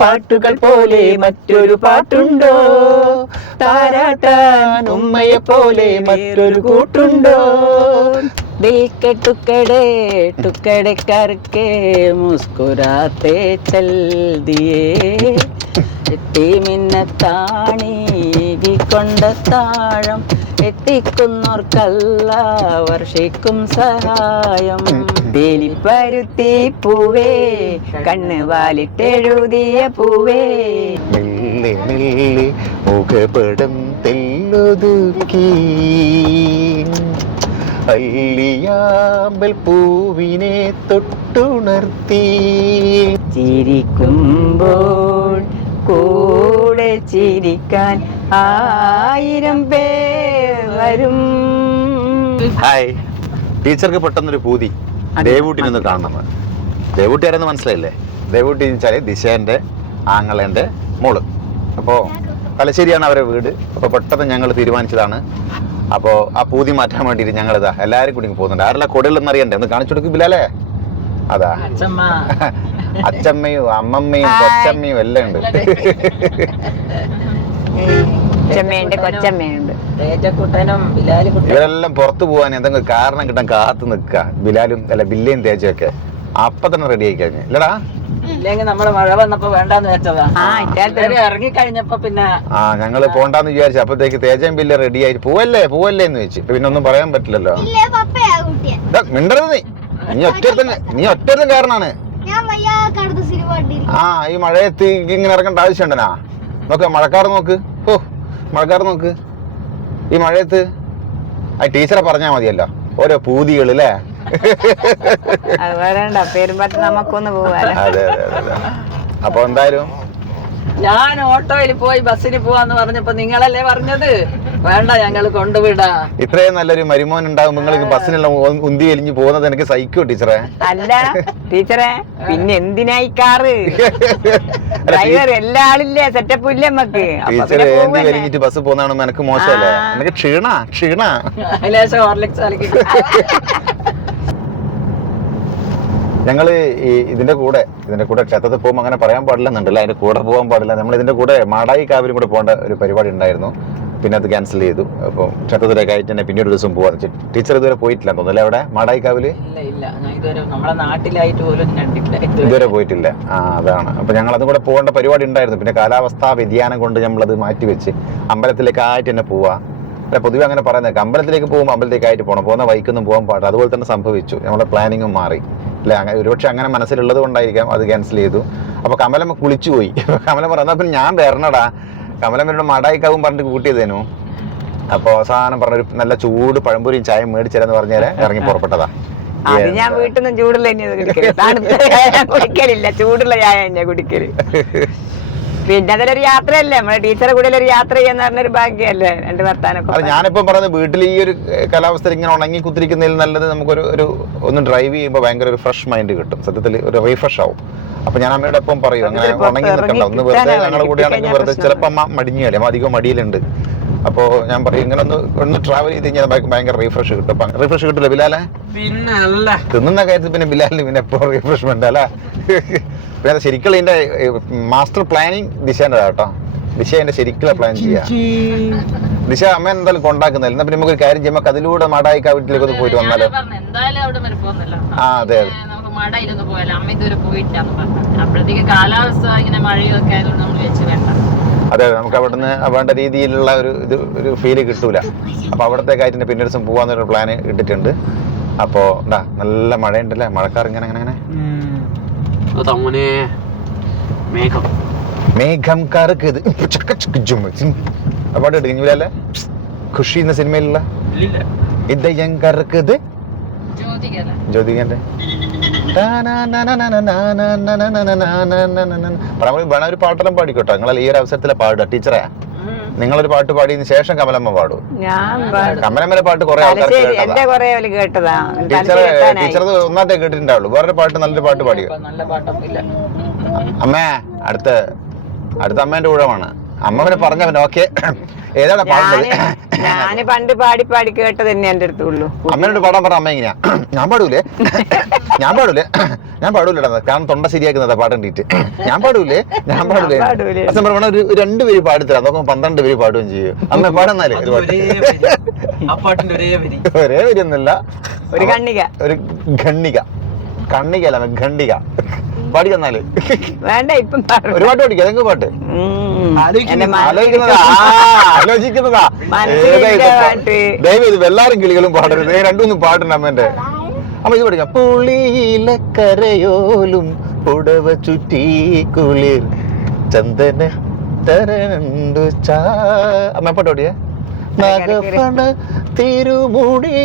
പാട്ടുകൾ പോലെ മറ്റൊരു പാട്ടുണ്ടോ താരാട്ടാൻ ഉമ്മയെ പോലെ മറ്റൊരു കൂട്ടുണ്ടോ दिल के टुकड़े टुकड़े करके मुस्कुराते चल दिए എത്തിമിന്നത്താണീകി കൊണ്ട താഴം എത്തിക്കുന്നോർക്കല്ല വർഷിക്കും സഹായം. ദിലിപ്പരുത്തി പൂവേ കണ്ണ് വാലിട്ടെഴുതിയ പൂവേ. മെല്ലെ മെല്ലെ മുഖപടം തെല്ലൊതുക്കി അല്ലിയാമ്പൽ പൂവിനെ തൊട്ടുണർത്തി. ചിരിക്കുമ്പോൾ കൂടെ ചിരിക്കാൻ ആയിരം പേർ വരും. ഹായ്. ടീച്ചർക്ക് പെട്ടെന്നൊരു പൂതി. ദേവൂട്ടിനൊന്ന് കാണണം. ദേവൂട്ടി ആരെന്ന് മനസ്സിലായില്ലേ? ദേവൂട്ടി എന്ന് വെച്ചാൽ ആങ്ങളേന്റെ മോൾ. അപ്പോൾ തലശ്ശേരിയാണ് അവരെ വീട്. അപ്പോൾ പെട്ടെന്ന് ഞങ്ങൾ തീരുമാനിച്ചതാണ്. അപ്പോൾ ആ പൂതി മാറ്റാൻ വേണ്ടിയിട്ട് ഇതാ എല്ലാവരും കൂടി പോകുന്നുണ്ട്. ആരെല്ലാം കൊടലെന്ന് അറിയണ്ടേ? ഒന്ന് കാണിച്ചു കൊടുക്കും ബിലാലേ. അതാ. അച്ഛമ്മയും അച്ചമ്മയും അമ്മമ്മയും കൊച്ചമ്മയും എല്ലാം ഉണ്ട്. കൊച്ചമ്മയുണ്ട്. ഇവരെല്ലാം പുറത്തു പോകാൻ എന്തെങ്കിലും കാരണം കിട്ടാൻ കാത്തു നിൽക്കുക ബിലാലും അല്ല ബില്ലയും തേജൊക്കെ അപ്പൊ തന്നെ റെഡി ആയി കഴിഞ്ഞു. ഇല്ലടാ. ഇല്ലെങ്കിൽ നമ്മൾ മഴ വന്നപ്പോ വേണ്ടാന്ന് വെച്ചതാ ആ, ഇറ്റാലത്തെ- ഇവർ ഇറങ്ങി കഴിഞ്ഞപ്പോ പിന്നെ ആ ഞങ്ങൾ പോണ്ടാന്ന് വിചാരിച്ചു അപ്പത്തേക്ക് തേജം ബില്ല് റെഡി ആയിട്ട് പോവല്ലേ പോവല്ലേ എന്ന് വെച്ച്. പിന്നെ ഒന്നും പറയാൻ പറ്റില്ലല്ലോ. ഇല്ലേ പപ്പയാ കുട്ടിയെ. ദാ, മിണ്ടരുത് നീ. നീ ഒറ്റ നീ ഒറ്റ കാരണാണ്. ആ ഈ മഴയത്ത് ഇങ്ങനെ ഇറങ്ങേണ്ട ആവശ്യമുണ്ടനാ നോക്ക് മഴക്കാർ നോക്ക്. ഓ മഴക്കാർ നോക്ക്. ഈ മഴയത്ത് ആ ടീച്ചറെ പറഞ്ഞാൽ മതിയല്ലോ. ഓരോ പൂതികൾ അല്ലേ അത് നമുക്കൊന്ന് അതെ അതെ. അപ്പൊ എന്തായാലും? ഞാൻ ഓട്ടോയിൽ പോയി ബസ്സിന് പോവാന്ന് പറഞ്ഞപ്പോ നിങ്ങളല്ലേ പറഞ്ഞത്? വേണ്ട ഞങ്ങൾ കൊണ്ടുവിടാ. ഇത്രയും നല്ലൊരു മരുമോൻ ഉണ്ടാകും നിങ്ങൾക്ക് ബസ്സിനെല്ലാം ഉന്തി എലിഞ്ഞു പോകുന്നത് എനിക്ക് സഹിക്കോ ടീച്ചറെ. അല്ല ടീച്ചറെ പിന്നെ എന്തിനായി കാറ്? ഡ്രൈവർ എല്ലാ ആളില്ലേ സെറ്റപ്പ് ഇല്ല നമുക്ക് ടീച്ചർ പോവന്നെ. വലിഞ്ഞിട്ട് ബസ് പോകുന്നതാണ് എനിക്ക് മോശമല്ലേ. എനിക്ക് ക്ഷീണ ക്ഷീണ. ഞങ്ങൾ ഈ ഇതിന്റെ കൂടെ ഇതിന്റെ കൂടെ ക്ഷേത്രത്തിൽ പോകുമ്പോൾ അങ്ങനെ പറയാൻ പാടില്ലെന്നുണ്ടല്ലോ? അതിന്റെ കൂടെ പോകാൻ പാടില്ല. നമ്മൾ ഇതിന്റെ കൂടെ മാടായി കാവിലും കൂടെ പോകേണ്ട ഒരു പരിപാടി ഉണ്ടായിരുന്നു. പിന്നെ അത് ക്യാൻസൽ ചെയ്തു. അപ്പോൾ ക്ഷേത്രത്തിലേക്ക് ആയിട്ട് തന്നെ പിന്നീട് ഒരു ദിവസം പോവാ. ടീച്ചർ ഇതുവരെ പോയിട്ടില്ല തോന്നുന്നല്ലേ അവിടെ? മാടായിക്കാവിൽ? ഇതുവരെ പോയിട്ടില്ല. ആ അതാണ്. അപ്പൊ ഞങ്ങൾ അതും കൂടെ പോകേണ്ട പരിപാടി ഉണ്ടായിരുന്നു. പിന്നെ കാലാവസ്ഥാ വ്യതിയാനം കൊണ്ട് നമ്മളത് മാറ്റി വെച്ച് അമ്പലത്തിലേക്ക് ആയിട്ട് തന്നെ പോവാ. അല്ല പൊതുവെ അങ്ങനെ പറയുന്നത് അമ്പലത്തിലേക്ക് പോകുമ്പോൾ അമ്പലത്തേക്ക് ആയിട്ട് പോകണം പോകുന്ന വൈക്കൊന്നും പോകാൻ പാടില്ല. അതുപോലെ തന്നെ സംഭവിച്ചു. നമ്മുടെ പ്ലാനിങ്ങും മാറി. അല്ലെ? അങ്ങനെ ഒരുപക്ഷെ അങ്ങനെ മനസ്സിലുള്ളത് കൊണ്ടായിരിക്കാം അത് ക്യാൻസൽ ചെയ്തു. അപ്പൊ കമലമ്മ കുളിച്ചു പോയി കമലമ്മ പറഞ്ഞാൽ പിന്നെ ഞാൻ വരണടാ. കമലമ്മയുടെ മടായിക്കാവും പറഞ്ഞിട്ട് കൂട്ടിയതേനു. അപ്പൊ അവസാനം പറഞ്ഞൊരു നല്ല ചൂട് പഴംപൊരിയും ചായ മേടിച്ചതെന്ന് പറഞ്ഞാൽ ഇറങ്ങി പുറപ്പെട്ടതാ. അത് ഞാൻ വീട്ടിൽ നിന്ന് ചൂടുള്ള തന്നെയാ കുടിക്കൽ തണുത്ത ചായ കുടിക്കലില്ല. ചൂടുള്ള ചായ തന്നെയാ കുടിക്കൽ. പിന്നെ അതിലൊരു യാത്രയല്ലേ? നമ്മുടെ ടീച്ചറെ കൂടെ ഒരു യാത്ര ചെയ്യാന്ന് പറഞ്ഞൊരു ഭാഗ്യല്ലേ? രണ്ട് വർത്താനൊക്കെ അല്ല ഞാനിപ്പം പറയുന്നത് വീട്ടിൽ ഈ ഒരു കാലാവസ്ഥ ഇങ്ങനെ ഉണങ്ങി കുത്തിരിക്കുന്നതിൽ നല്ലത് നമുക്കൊരു ഒരു ഒന്ന് ഡ്രൈവ് ചെയ്യുമ്പോൾ ഭയങ്കര ഒരു ഫ്രഷ് മൈൻഡ് കിട്ടും. സത്യത്തിൽ ഒരു റീഫ്രഷ് ആവും. അപ്പൊ ഞാൻ അമ്മയോടൊപ്പം പറയും അങ്ങനെ ഉണങ്ങി നിൽക്കണ്ട. ഒന്ന് വെറുതെ ഞങ്ങളുടെ കൂടെ കൂടെയാണെങ്കിൽ വെറുതെ ചിലപ്പോൾ അമ്മ മടിഞ്ഞു കളയും അധികം മടിയിലുണ്ട്. അപ്പോൾ ഞാൻ പറയും ഇങ്ങനെ ഒന്ന് ഒന്ന് ട്രാവൽ ചെയ്ത് കഴിഞ്ഞാൽ ഭയ- ഭയങ്കര റീഫ്രഷ് കിട്ടും. റീഫ്രഷ് കിട്ടില്ല ബിലാലെ? പിന്നെ അല്ല തിന്നുന്ന കാര്യത്തിൽ പിന്നെ ബിലാലിന് പിന്നെ എപ്പോൾ റീഫ്രഷ്മെന്റ് അല്ലേ? പിന്നെ അത് ശരിക്കുള്ള ഇതിന്റെ മാസ്റ്റർ പ്ലാനിങ് ദിശേന്റെ കേട്ടോ. ദിശ എന്റെ ശരിക്കുള്ള പ്ലാൻ ചെയ്യാം. ദിശ അമ്മ എന്തായാലും കൊണ്ടാക്കുന്നില്ല. എന്നാ പിന്നെ നമുക്ക് ഒരു കാര്യം ചെയ്യുമ്പോ അതിലൂടെ മാടായി വീട്ടിലേക്ക് ഒന്ന് പോയിട്ട് വന്നാലോ? എന്തായാലും അവിടെ വരെ പോകുന്നല്ലോ ആ അതെ അതെ. നമുക്ക് മടയിലൊന്ന് പോയാലോ? അമ്മ ഇതുവരെ പോയിട്ടാന്ന് പറഞ്ഞു. അപ്പോഴത്തേക്ക് കാലാവസ്ഥ ഇങ്ങനെ മഴയൊക്കെ ആയതുകൊണ്ട് നമ്മൾ വെച്ച് വേണ്ട. അതെ അതെ നമുക്ക് അവിടുന്ന് വേണ്ട രീതിയിലുള്ള ഒരു ഇത് ഒരു ഫീൽ കിട്ടൂല. അപ്പോൾ അവിടത്തെ കാര്യത്തിന് പിന്നെ ഒരു ദിവസം പോവാന്നൊരു പ്ലാൻ ഇട്ടിട്ടുണ്ട്. അപ്പോ എന്താ നല്ല മഴയുണ്ടല്ലേ? മഴക്കാർ ഇങ്ങനെ അങ്ങനെ അങ്ങനെ മേഘം. മേഘം കറുക്കത് പാട്ട് കഴിഞ്ഞില്ലല്ലേ ഖുഷി എന്ന സിനിമയിലുള്ള ഇല്ല ഇതയം കറുക്കത് ജ്യോതികന്റെ വേണ ഒരു പാട്ടെല്ലാം പാടിക്കോട്ടോ. നിങ്ങൾ ഈ ഒരു അവസരത്തിലെ പാടുക ടീച്ചറെ നിങ്ങളൊരു പാട്ട് പാടിയതിനു ശേഷം കമലമ്മ പാടും. കമലമ്മയുടെ പാട്ട് കുറെ ആൾക്കാർ കേട്ടതാ. ടീച്ചർ ടീച്ചർ ഒന്നാമത്തെ കേട്ടിട്ടുണ്ടാവുള്ളൂ. വേറൊരു പാട്ട് നല്ലൊരു പാട്ട് പാടിയോ? അമ്മേ അടുത്ത അടുത്ത അമ്മേന്റെ ഊഴമാണ്. അമ്മ പിന്നെ പറഞ്ഞ പിന്നെ ഓക്കെ. ഏതാണ് പാടുന്നത് ഞാൻ പണ്ട് പാടി പാടി കേട്ടത് തന്നെ എന്റെ അടുത്തുള്ളൂ. അമ്മേനോട് പാടാൻ പറഞ്ഞ അമ്മ എങ്ങനെയാ ഞാൻ പാടൂലേ? ഞാൻ പാടൂലേ? ഞാൻ പാടൂലടാ കാരണം തൊണ്ട ശരിയാക്കുന്നതാ പാടേണ്ടിട്ട് ഞാൻ പാടൂലേ? ഞാൻ പാടൂലേ? അച്ഛൻ പറഞ്ഞ ഒരു രണ്ട് പേര് പാടിത്തരാം അതൊക്കെ പന്ത്രണ്ട് പേര് പാടുകയും ചെയ്യും. അമ്മ പാടുന്നാലേ ഒരു വരി. ആ പാട്ടിന്റെ ഒരേ വരി. ഒരേ വരിയൊന്നുമില്ല ഒരു കണ്ണിക ഒരു ഖണ്ണിക കണ്ണിക അല്ല ഖണ്ഡിക. പാടി തന്നാൽ വേണ്ട ഇപ്പം ഒരു പാട്ട് പാടിക്കാം ഏതെങ്കിലും പാട്ട്? ആലോചിക്കുന്നതാ ഏതാ ഇത്? വെള്ളാരും കിളികളും പാടരുത്. രണ്ടുമൂന്ന് പാട്ടുണ്ട് അമ്മേന്റെ. അമ്മ ഇത് പഠിക്കാം. പുളിയില കരയോലും പുടവ ചുറ്റി കുളിർ ചന്ദന തരണ്ടു ചാ. അമ്മ പാട്ട് പാടിയേ? നഗഫണ തിരുമുടി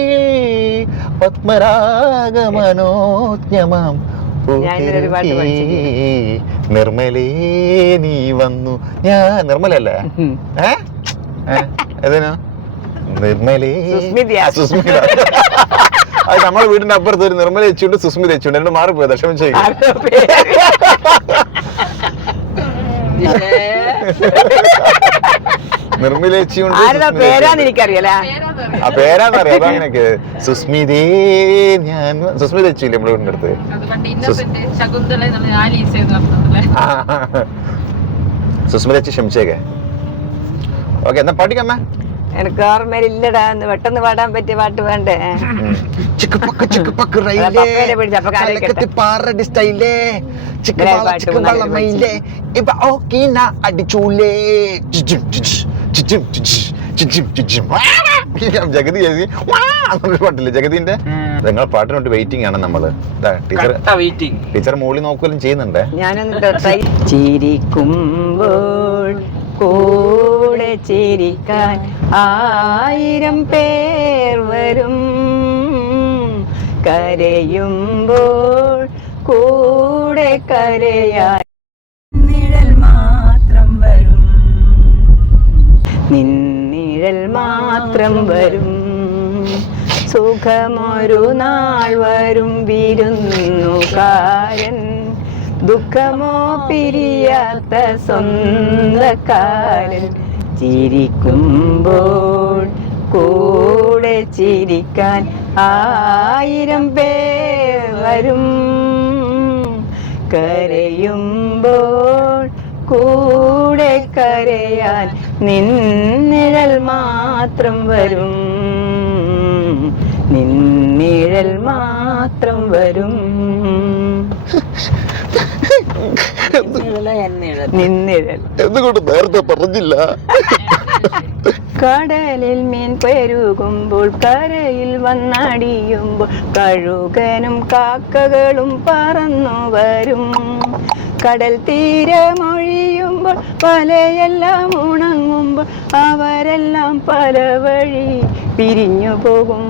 പത്മരാഗ മനോജ്ഞമാം നിർമ്മലേ നീ വന്നു. ഞാൻ നിർമ്മലല്ലേ? ഉം. ഏ? ഏ? നിർമ്മലേ. സുസ്മിത. അത് നമ്മുടെ വീടിന്റെ അപ്പുറത്ത് ഒരു നിർമ്മല വെച്ചുണ്ട് സുസ്മിത വെച്ചുണ്ട് മാറി മാറിപ്പോയത് ക്ഷമിച്ചു ആരുടെ പേര്? നിർമ്മല വെച്ചുണ്ട് ആരുടെ പേരാന്ന് എനിക്കറിയാല ആ പേരാന്നറിയാം അപ്പൊ അങ്ങനെയൊക്കെ. സുസ്മിതേ ഞാൻ സുസ്മിത നമ്മുടെ അടുത്ത്? ആ. സുസ്മിത ക്ഷമിച്ചേക്കെ. ഓക്കെ എന്നാ പഠിക്കമ്മേ എനിക്ക് ഓർമ്മയിലില്ലടാ. എന്ന് പെട്ടെന്ന് പാടാൻ പറ്റിയ പാട്ട് വേണ്ടേ? ചിക്കുപക്ക് ചിക്കുപക്ക് അതാ റൈലേ പപ്പേനെ പിടിച്ച് അപ്പൊ കാലിൽ കലക്കത്തി പാറടി സ്റ്റൈലേ. ചിക്ക് പാട്ട് ചിക്ക് മൂന്നാൽ വളമയിലേ ഓക്കീന അടിച്ചൂലേ. ജഗതി വാ എന്നൊരു പാട്ടില്ലേ ജഗതിന്റെ? നിങ്ങൾ പാട്ടിനോട്ട് വെയിറ്റിംഗ് ആണ് നമ്മൾ. ടീച്ചർ ടീച്ചർ മോളി നോക്കുകയും ചെയ്യുന്നുണ്ട്. ചിരിക്കുമ്പോൾ കൂടെ ചിരിക്കാൻ ആയിരം പേർ വരും. കരയുമ്പോൾ കൂടെ കരയാൻ നിന്നിഴൽ മാത്രം വരും. സുഖമൊരു നാൾ വരും വിരുന്നുകാരൻ ദുഃഖമോ പിരിയാത്ത സ്വന്തക്കാരൻ. ചിരിക്കുമ്പോൾ കൂടെ ചിരിക്കാൻ ആയിരം പേർ വരും. കരയുമ്പോൾ കൂടെ കരയാൻ നിന്നിഴൽ മാത്രം വരും. നിന്നിഴൽ മാത്രം വരും. നിന്നിഴൽ എന്തുകൊണ്ട് നേരത്തെ പറഞ്ഞില്ല? കടലിൽ മീൻ പെരുകുമ്പോൾ കരയിൽ വന്നടിയുമ്പോൾ കഴുകനും കാക്കകളും പറന്നു വരും. കടൽ തീരമൊഴിയുമ്പോൾ പലയെല്ലാം ഉണങ്ങുമ്പോൾ അവരെല്ലാം പല വഴി പിരിഞ്ഞു പോകും.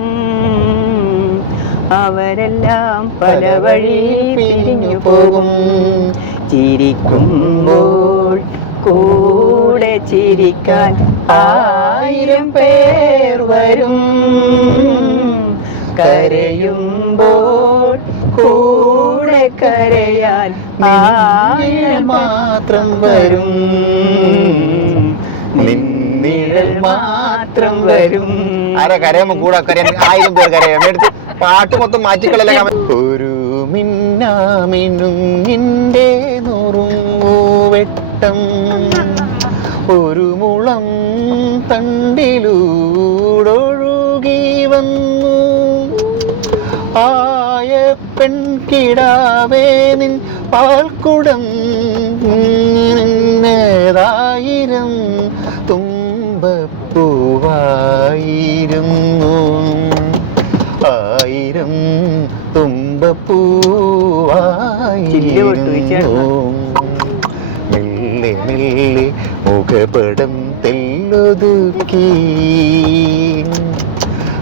അവരെല്ലാം പല വഴി പിരിഞ്ഞു പോകും. ചിരിക്കുമ്പോൾ കൂടെ ചിരിക്കാൻ ആയിരം പേർ വരും. കരയുമ്പോൾ കൂടെ കരയാൻ മാത്രം വരും. നിന്നിഴൽ മാത്രം വരും. ആരാ കരയാമോ കൂടെ കരയാൻ? ആയിരം പേർ കരയാം. എടുത്ത് പാട്ട് മൊത്തം മാറ്റിക്കളല്ല ഒരു മിന്നാമിനുങ്ങിന്റെ നുറുങ്ങുവെട്ടം ഒരു മുളം തണ്ടിലൂടൊഴുകി വന്നു. ആയ പെൺകിടാവേ നിൻ പാൽക്കുടം നേരായിരം തുമ്പപ്പൂവായിരുന്നു. ആയിരം. തുമ്പപ്പൂവായിരുന്നു. മെല്ലെ മെല്ലെ മുഖപടം തെല്ലൊതുക്കി.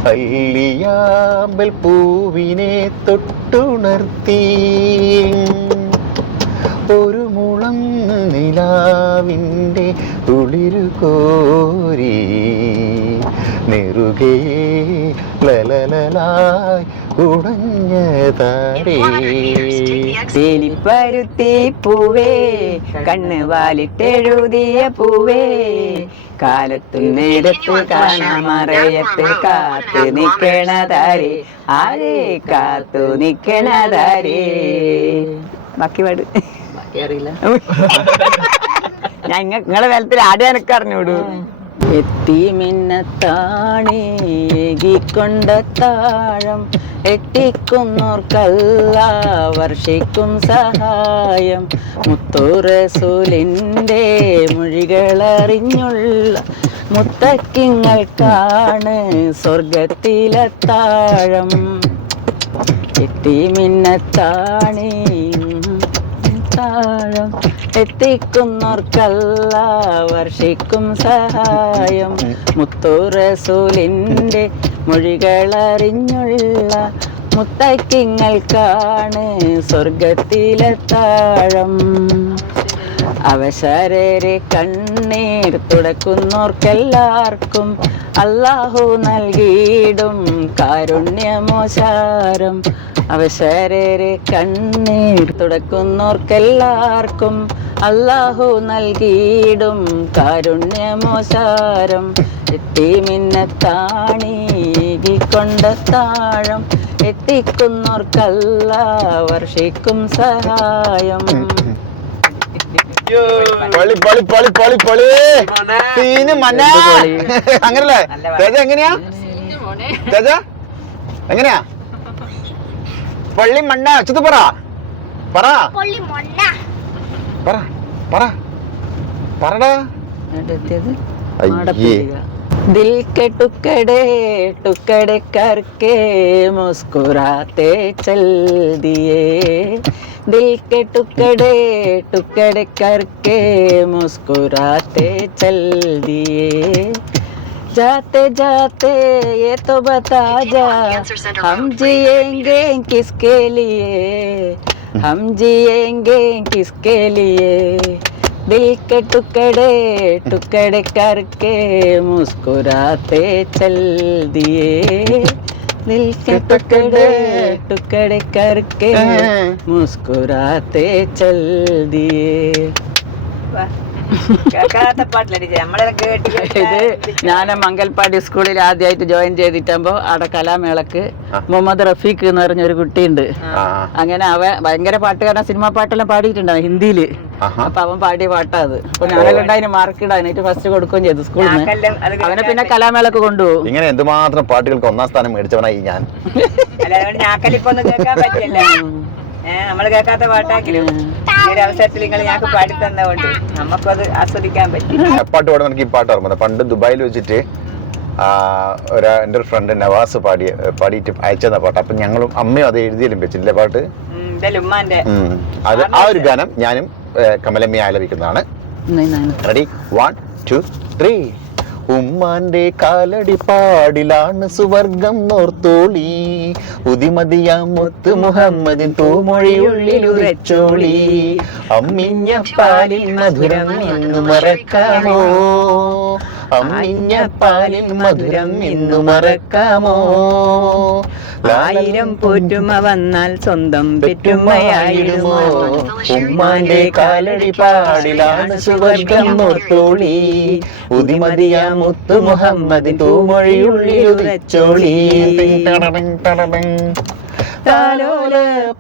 അല്ലിയാമ്പൽ പൂവിനെ തൊട്ടുണർത്തി ഒരു മുളം നിലാവിന്റെ തുളിരു കോരി നെറുകേ കുടഞ്ഞ കുടഞ്ഞതാരേ തേലിപ്പരുത്തി പൂവേ കണ്ണ് വാലിട്ടെഴുതിയ പൂവേ. കാലത്തും നേരത്ത് കാണാമറയത്ത് കാത്തു നിക്കണതാരേ ആരേ കാത്തു നിക്കണതാരേ. ബാക്കി പാട്. ബാക്കി അറിയില്ല. ഞാൻ നിങ്ങളെ കാലത്തിൽ ആടെ എനക്ക് എത്തി മിന്നത്താണേകിക്കൊണ്ട താഴം. എട്ടിക്കുന്നോർക്കല്ല വർഷിക്കും സഹായം. മുത്തുറസൂലിന്റെ മൊഴികളറിഞ്ഞുള്ള മുത്തക്കിങ്ങൾക്കാണ് സ്വർഗത്തിലത്താഴം എത്തി മിന്നത്താണേ താഴം. എത്തിക്കുന്നോർക്കല്ല വർഷിക്കും സഹായം. മുത്തുറസൂലിന്റെ മൊഴികളറിഞ്ഞുള്ള മുത്തക്കിങ്ങൾക്കാണ് സ്വർഗത്തിലെ താഴം. അവശരരെ കണ്ണീർ തുടക്കുന്നോർക്കെല്ലാവർക്കും അല്ലാഹു നൽകിയിടും കാരുണ്യമോശാരം അവസരരെ കണ്ണീർ തുടക്കുന്നോർക്കെല്ലാവർക്കും അല്ലാഹു നൽകിയിടും കാരുണ്യമോശാരം എത്തി മിന്നത്താണീകിക്കൊണ്ട താഴം എത്തിക്കുന്നോർക്കല്ല വർഷിക്കും സഹായം. പൊളി പൊളി പൊളി പൊളി പൊളി സീന് മന അങ്ങനല്ലേ തേജ എങ്ങനെയാ തേജ എങ്ങനെയാ പള്ളി മണ്ണ ചുത്ത് പറ പറ പൊള്ളി മൊണ്ണ പറ പറ പറടാ അടുത്തത് അയ്യേ. മാടപ്പുലിക. दिल के टुकड़े टुकड़े करके मुस्कुराते चल दिए दिल के टुकड़े टुकड़े करके मुस्कुराते चल दिए। जाते जाते, ये तो बता जा, हम जिएँगे किसके लिए? हम जिएँगे किसके लिए? दिल के टुकड़े टुकड़े करके मुस्कुराते चल दिए। टुकड़े टुकड़े करके मुस्कुराते चल दिए കേൾക്കാത്ത പാട്ടിലടി നമ്മളെ കേട്ട് ഇത് ഞാൻ മംഗൽപാടി സ്കൂളിൽ ആദ്യമായിട്ട് ജോയിൻ ചെയ്തിട്ടാകുമ്പോ അവിടെ കലാമേളക്ക് മുഹമ്മദ് റഫീഖ് എന്ന് പറഞ്ഞ ഒരു കുട്ടിയുണ്ട് ആ അങ്ങനെ അവൻ ഭയങ്കര പാട്ടുകാരൻ സിനിമാ പാട്ടെല്ലാം പാടിയിട്ടുണ്ടാവും ഹിന്ദിയില് ആഹാ. അപ്പൊ അവൻ പാടിയ പാട്ടാ അത്. അപ്പൊ ഞാനൊക്കെ അതിന് മാർക്ക് ഇടാനായിട്ട് ഫസ്റ്റ് കൊടുക്കുകയും ചെയ്തു സ്കൂളിൽ നിന്ന് അവനെ പിന്നെ കലാമേളക്ക് കൊണ്ടുപോകും. ഇങ്ങനെ എന്തുമാത്രം പാട്ടുകൾക്ക് ഒന്നാം സ്ഥാനം മേടിച്ചവനായി ഞാൻ. നമ്മൾ കേൾക്കാത്ത പാട്ടാക്കിലും ഈ ഒരു അവസരത്തിൽ നിങ്ങൾ ഞങ്ങൾക്ക് പാടി തന്നതുകൊണ്ട് നമുക്കത് ആസ്വദിക്കാൻ പറ്റി. പാട്ട് പാടുമ്പോൾ എനിക്ക് ഈ പാട്ട് ഓർമ്മ പണ്ട് ദുബായിൽ വെച്ചിട്ട് എന്റെ ഒരു എന്റെ ഒരു ഫ്രണ്ട് നവാസ് പാടി പാടിയിട്ട് അയച്ചെന്ന പാട്ട്. അപ്പം ഞങ്ങളും അമ്മയും അത് എഴുതിയാലും വെച്ചിട്ടില്ലേ പാട്ട്? ഉം, ഇതല്ലേ ഉമ്മാന്റെ അത് ആ ഒരു ഗാനം ഞാനും കമലമ്മയെ ആലപിക്കുന്നതാണ്. റെഡി വൺ ടു ത്രീ ഉമ്മാന്റെ കാലടി പാടിലാണ് സുവർഗം നോർത്തോളി. ഉദിമതിയാം മുത്ത് മുഹമ്മദിൻ തൂമൊഴിയുള്ളിൽ ഉരച്ചോളി. അമ്മിഞ്ഞ പാലിൽ മധുരം മറക്കാമോ? അമ്മിഞ്ഞ പാലിൽ മധുരം ഇന്നു മറക്കാമോ ആയിരം പോറ്റുമ വന്നാൽ സ്വന്തം പെറ്റുമ്മയായിടുമോ ഉമ്മാന്റെ കാലടി പാടിലാണ് സുവർഗം മുത്തോളി ഉദിമതിയാ മുത്തു മുഹമ്മദ് തൂമൊഴിയുള്ളിൽ ഉറച്ചോളി താലോല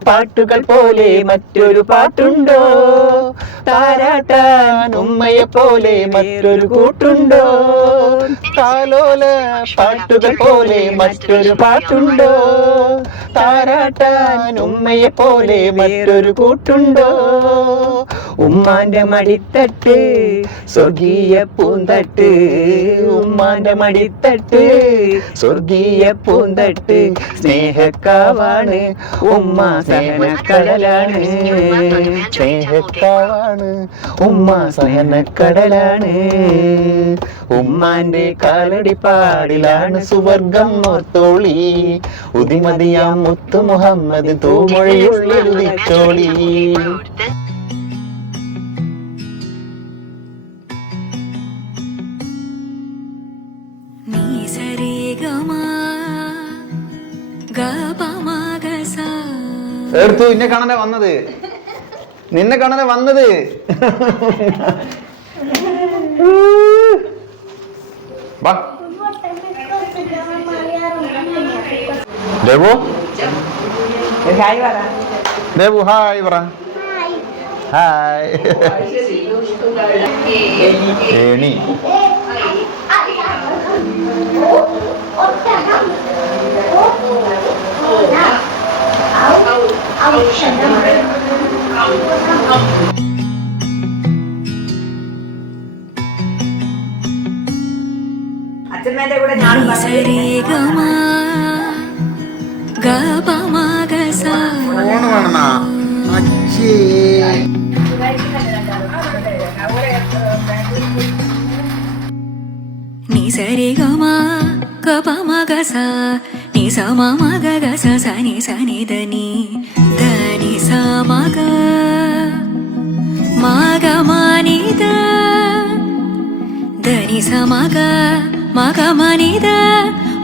പാട്ടുകൾ പോലെ മറ്റൊരു പാട്ടുണ്ടോ? താരാട്ടാൻ ഉമ്മയെ പോലെ മറ്റൊരു കൂട്ടുണ്ടോ? താലോല പാട്ടുകൾ പോലെ മറ്റൊരു പാട്ടുണ്ടോ? താരാട്ടാൻ ഉമ്മയെ പോലെ മറ്റൊരു കൂട്ടുണ്ടോ? ഉമ്മാന്റെ മടിത്തട്ട് സ്വർഗീയ പൂന്തട്ട്. ഉമ്മാന്റെ മടിത്തട്ട് സ്വർഗീയ പൂന്തട്ട്. സ്നേഹക്കാവാണ് ഉമ്മ സഹനക്കടലാണ്. സ്നേഹക്കാവാണ് ഉമ്മ സഹനക്കടലാണ്. ഉമ്മാന്റെ കാലടി പാടിലാണ് സുവർഗം നോർത്തോളി ഉദിമതിയാം മുത്തു മുഹമ്മദ് തൂമൊഴിയുള്ളിൽ ഉദിച്ചോളി എടുത്തു നിന്നെ കാണാനാ വന്നത്. നിന്നെ കാണാനാ വന്നത്. ദേവു? ദേവു ഹായ് പറ. ഹായ്. ഏണി അച്ഛമ്മേന്റെ കൂടെ ഞാൻ സരിഗമാ ഗപമഗസ നി സനി സനി ധനി സമഗ മഗമനിത ധനി സമഗ മഗമനിത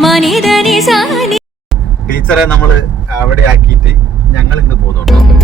മനിധനി സനി ടീച്ചറെ നമ്മൾ അവിടെ ആക്കിയിട്ട് ഞങ്ങൾ ഇന്ന് പോകുന്നുണ്ടോ.